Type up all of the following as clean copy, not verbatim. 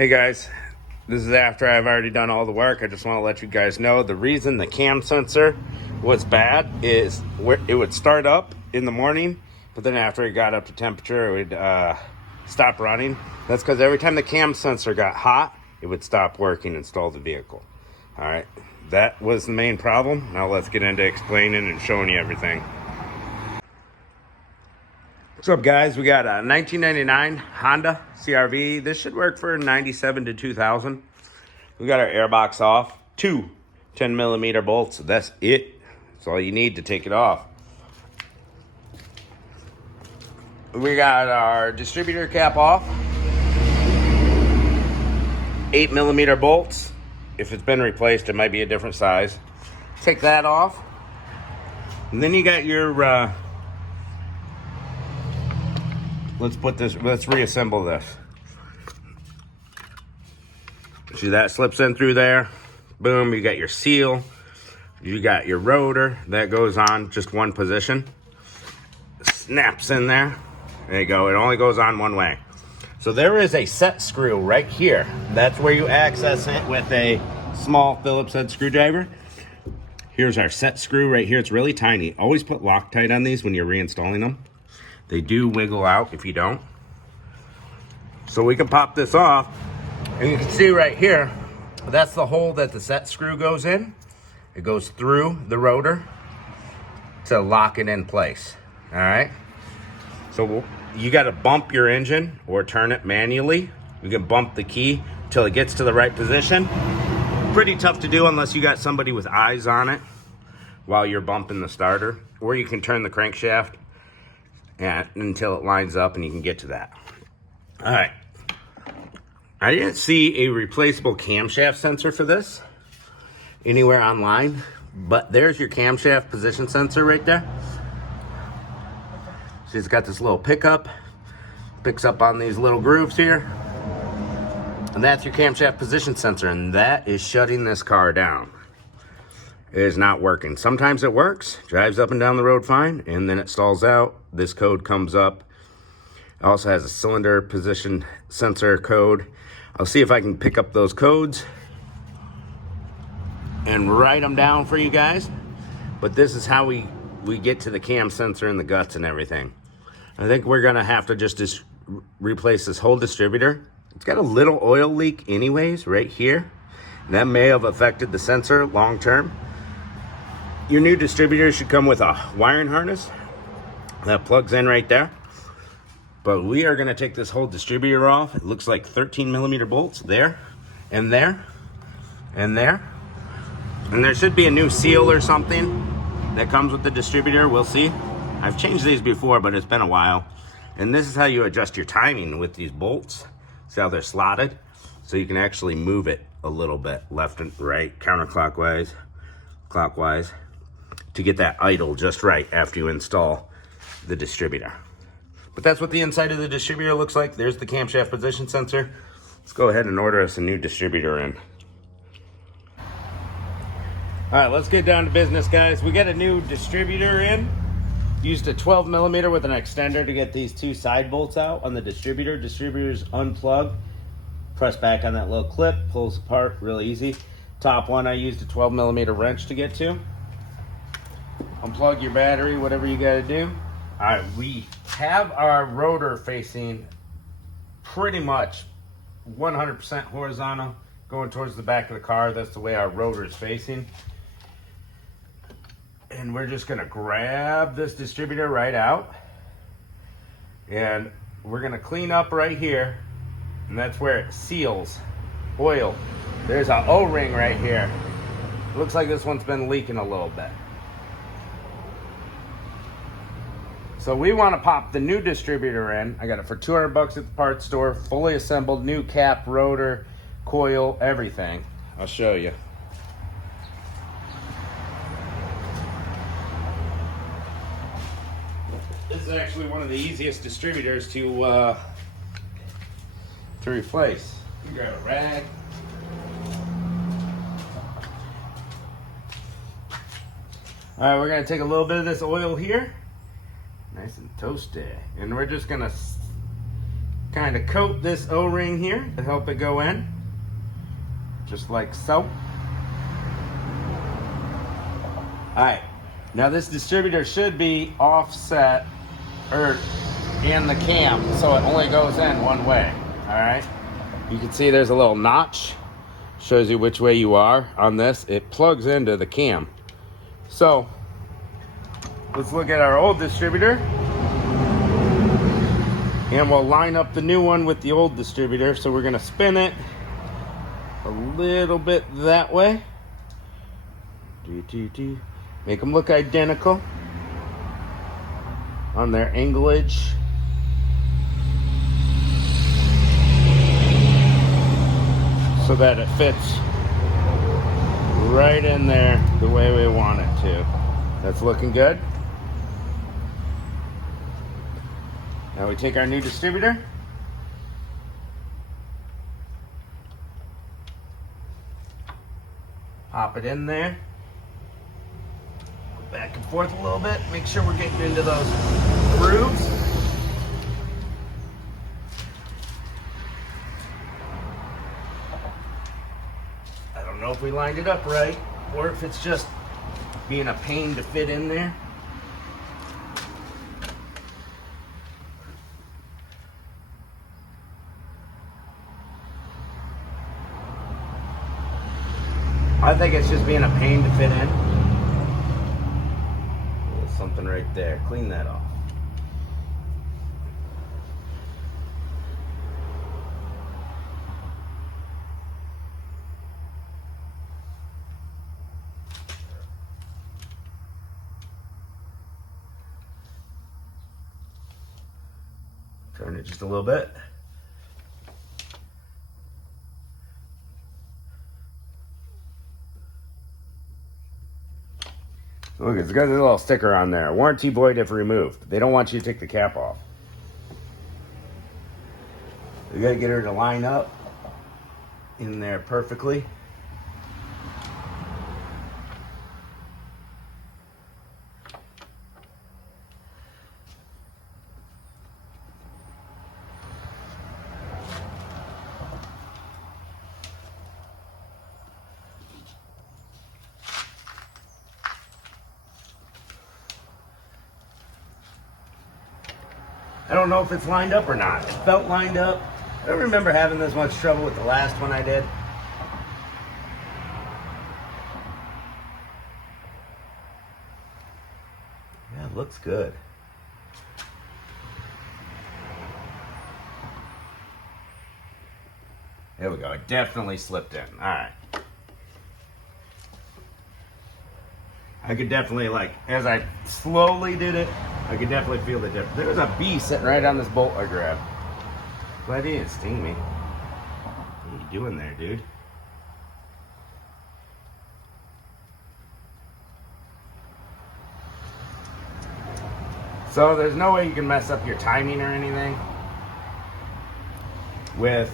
Hey guys, this is after I've already done all the work. I just want to let you guys know the reason the cam sensor was bad is it would start up in the morning, but then after it got up to temperature, it would stop running. That's because every time the cam sensor got hot, it would stop working and stall the vehicle. All right, that was the main problem. Now let's get into explaining and showing you everything. What's up, guys? We got a 1999 Honda CR-V. This should work for 97 to 2000. We got our airbox off. Two 10mm bolts. That's it. That's all you need to take it off. We got our distributor cap off. 8mm bolts. If it's been replaced, it might be a different size. Take that off. And then you got your... let's reassemble this. See, that slips in through there. Boom, you got your seal. You got your rotor. That goes on just one position. Snaps in there. There you go. It only goes on one way. So there is a set screw right here. That's where you access it with a small Phillips head screwdriver. Here's our set screw right here. It's really tiny. Always put Loctite on these when you're reinstalling them. They do wiggle out if you don't. So we can pop this off, and you can see right here, that's the hole that the set screw goes in. It goes through the rotor to lock it in place, all right? So you gotta bump your engine or turn it manually. You can bump the key till it gets to the right position. Pretty tough to do unless you got somebody with eyes on it while you're bumping the starter, or you can turn the crankshaft until it lines up and you can get to that. All right. I didn't see a replaceable camshaft sensor for this anywhere online, but there's your camshaft position sensor right there. So it's got this little pickup, picks up on these little grooves here, and that's your camshaft position sensor, and that is shutting this car down. It is not working. Sometimes it works, drives up and down the road fine, and then it stalls out. This code comes up. It also has a cylinder position sensor code. I'll see if I can pick up those codes and write them down for you guys. But this is how we get to the cam sensor and the guts and everything. I think we're gonna have to just replace this whole distributor. It's got a little oil leak anyways, right here. That may have affected the sensor long term. Your new distributor should come with a wiring harness that plugs in right there. But we are gonna take this whole distributor off. It looks like 13mm bolts there, and there, and there. And there should be a new seal or something that comes with the distributor, we'll see. I've changed these before, but it's been a while. And this is how you adjust your timing with these bolts. See how they're slotted? So you can actually move it a little bit, left and right, counterclockwise, clockwise, to get that idle just right after you install the distributor. But that's what the inside of the distributor looks like. There's the camshaft position sensor. Let's go ahead and order us a new distributor in. All right, let's get down to business, guys. We got a new distributor in. Used a 12mm with an extender to get these two side bolts out on the distributor. Distributor's unplugged. Press back on that little clip, pulls apart real easy. Top one, I used a 12mm wrench to get to. Unplug your battery, whatever you gotta do. All right, we have our rotor facing pretty much 100% horizontal, going towards the back of the car. That's the way our rotor is facing. And we're just gonna grab this distributor right out, and we're gonna clean up right here, and that's where it seals oil. There's an O-ring right here. It looks like this one's been leaking a little bit. So we want to pop the new distributor in. I got it for 200 bucks at the parts store, fully assembled, new cap, rotor, coil, everything. I'll show you. This is actually one of the easiest distributors to replace. You grab a rag. All right, we're gonna take a little bit of this oil here. Nice and toasty. And we're just gonna kind of coat this O-ring here to help it go in, just like so. All right, now this distributor should be offset or in the cam, so it only goes in one way. All right, you can see there's a little notch, shows you which way you are on this. It plugs into the cam. So let's look at our old distributor, and we'll line up the new one with the old distributor. So we're gonna spin it a little bit that way. Make them look identical on their anglage. So that it fits right in there the way we want it to. That's looking good. Now we take our new distributor, pop it in there, go back and forth a little bit, make sure we're getting into those grooves. I don't know if we lined it up right or if it's just being a pain to fit in there. I think it's just being a pain to fit in. There's something right there. Clean that off. Turn it just a little bit. Look, it's got a little sticker on there. Warranty void if removed. They don't want you to take the cap off. We gotta get her to line up in there perfectly. I don't know if it's lined up or not. It felt lined up. I don't remember having this much trouble with the last one I did. Yeah, it looks good. There we go. It definitely slipped in. All right. I could definitely, like, as I slowly did it, I could definitely feel the difference. There was a bee sitting right on this bolt I grabbed. Glad he didn't sting me. What are you doing there, dude? So there's no way you can mess up your timing or anything with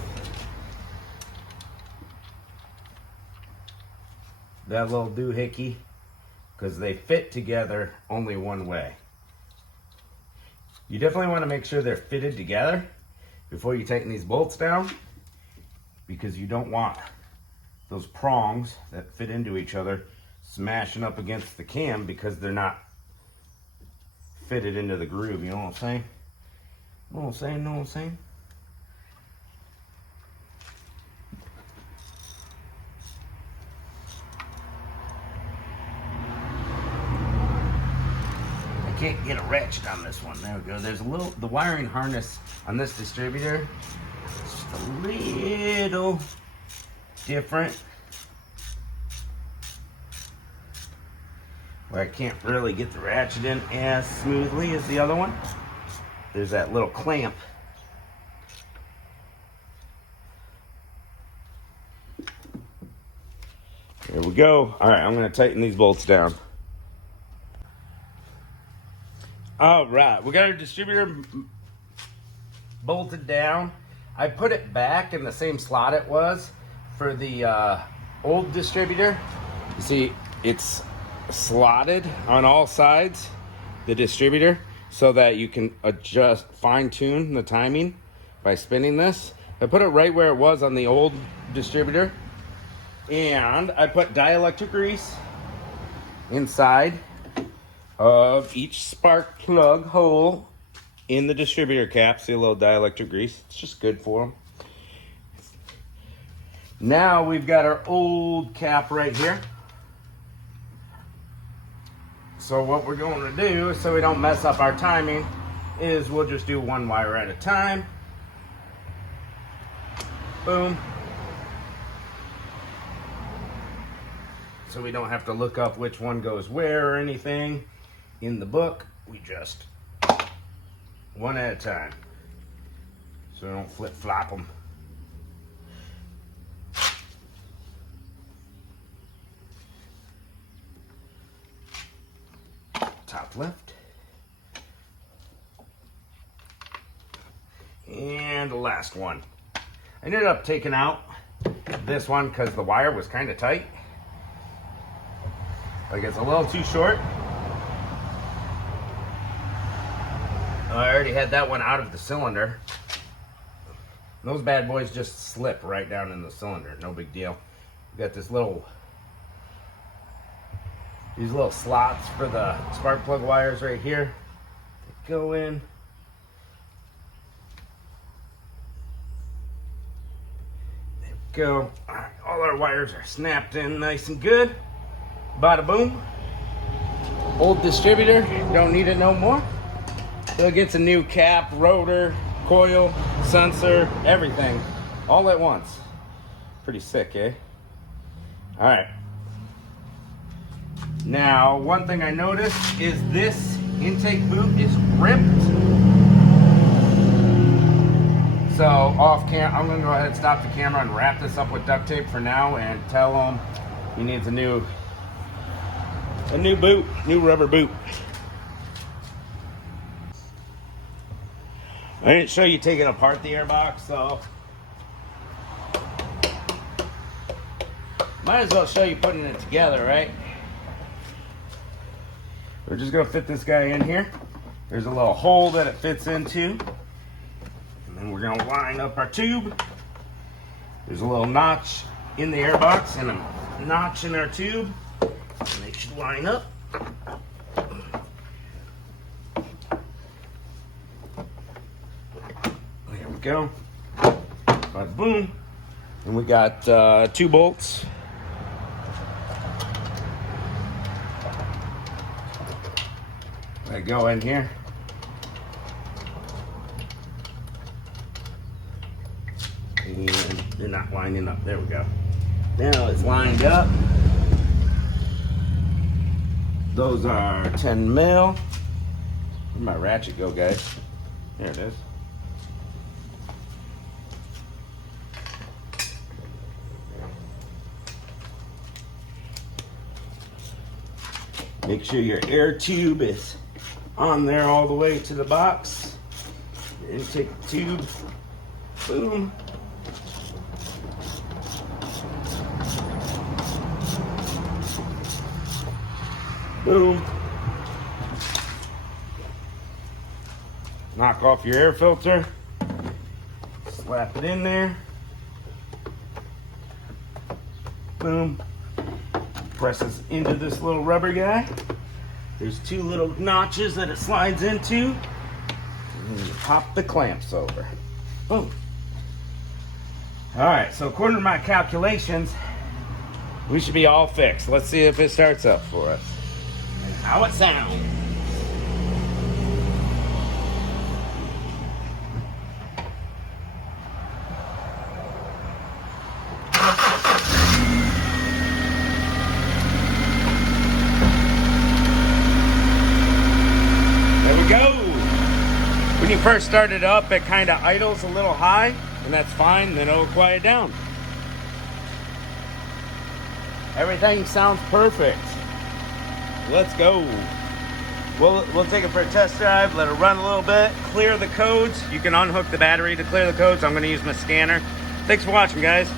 that little doohickey, because they fit together only one way. You definitely want to make sure they're fitted together before you tighten these bolts down, because you don't want those prongs that fit into each other smashing up against the cam because they're not fitted into the groove. You know what I'm saying? Know what I'm saying? Know what I'm saying? Can't get a ratchet on this one. There we go. There's a little, the wiring harness on this distributor is just a little different, where I can't really get the ratchet in as smoothly as the other one. There's that little clamp. There we go. All right, I'm going to tighten these bolts down. All right, we got our distributor bolted down. I put it back in the same slot it was for the old distributor. You see, it's slotted on all sides, the distributor, so that you can adjust, fine tune the timing by spinning this. I put it right where it was on the old distributor. And I put dielectric grease inside of each spark plug hole in the distributor cap. See a little dielectric grease? It's just good for them. Now we've got our old cap right here. So what we're going to do, so we don't mess up our timing, is we'll just do one wire at a time. Boom. So we don't have to look up which one goes where or anything in the book. We just one at a time. So we don't flip-flop them. Top left. And the last one. I ended up taking out this one because the wire was kind of tight. Like it's a little too short. I already had that one out of the cylinder. Those bad boys just slip right down in the cylinder. No big deal. We got this these little slots for the spark plug wires right here. They go in. There we go. All right, all our wires are snapped in nice and good. Bada boom. Old distributor, don't need it no more. So it gets a new cap, rotor, coil, sensor, everything, all at once. Pretty sick, eh? All right. Now, one thing I noticed is this intake boot is ripped. So off cam, I'm gonna go ahead and stop the camera and wrap this up with duct tape for now and tell him he needs a new boot, new rubber boot. I didn't show you taking apart the airbox, so might as well show you putting it together, right? We're just gonna fit this guy in here. There's a little hole that it fits into. And then we're gonna line up our tube. There's a little notch in the airbox and a notch in our tube. And they should line up. There we go. Bada boom. And we got 2 bolts. They go in here. And they're not lining up. There we go. Now it's lined up. Those are 10 mil. Where'd my ratchet go, guys? There it is. Make sure your air tube is on there all the way to the box. Your intake tube. Boom. Boom. Knock off your air filter. Slap it in there. Boom. Presses into this little rubber guy. There's 2 little notches that it slides into. And you pop the clamps over. Boom. Alright, so according to my calculations, we should be all fixed. Let's see if it starts up for us. And how it sounds. When you first start it up, it kind of idles a little high, and that's fine, then it'll quiet down. Everything sounds perfect. Let's go. We'll take it for a test drive, let it run a little bit, clear the codes. You can unhook the battery to clear the codes. I'm gonna use my scanner. Thanks for watching, guys.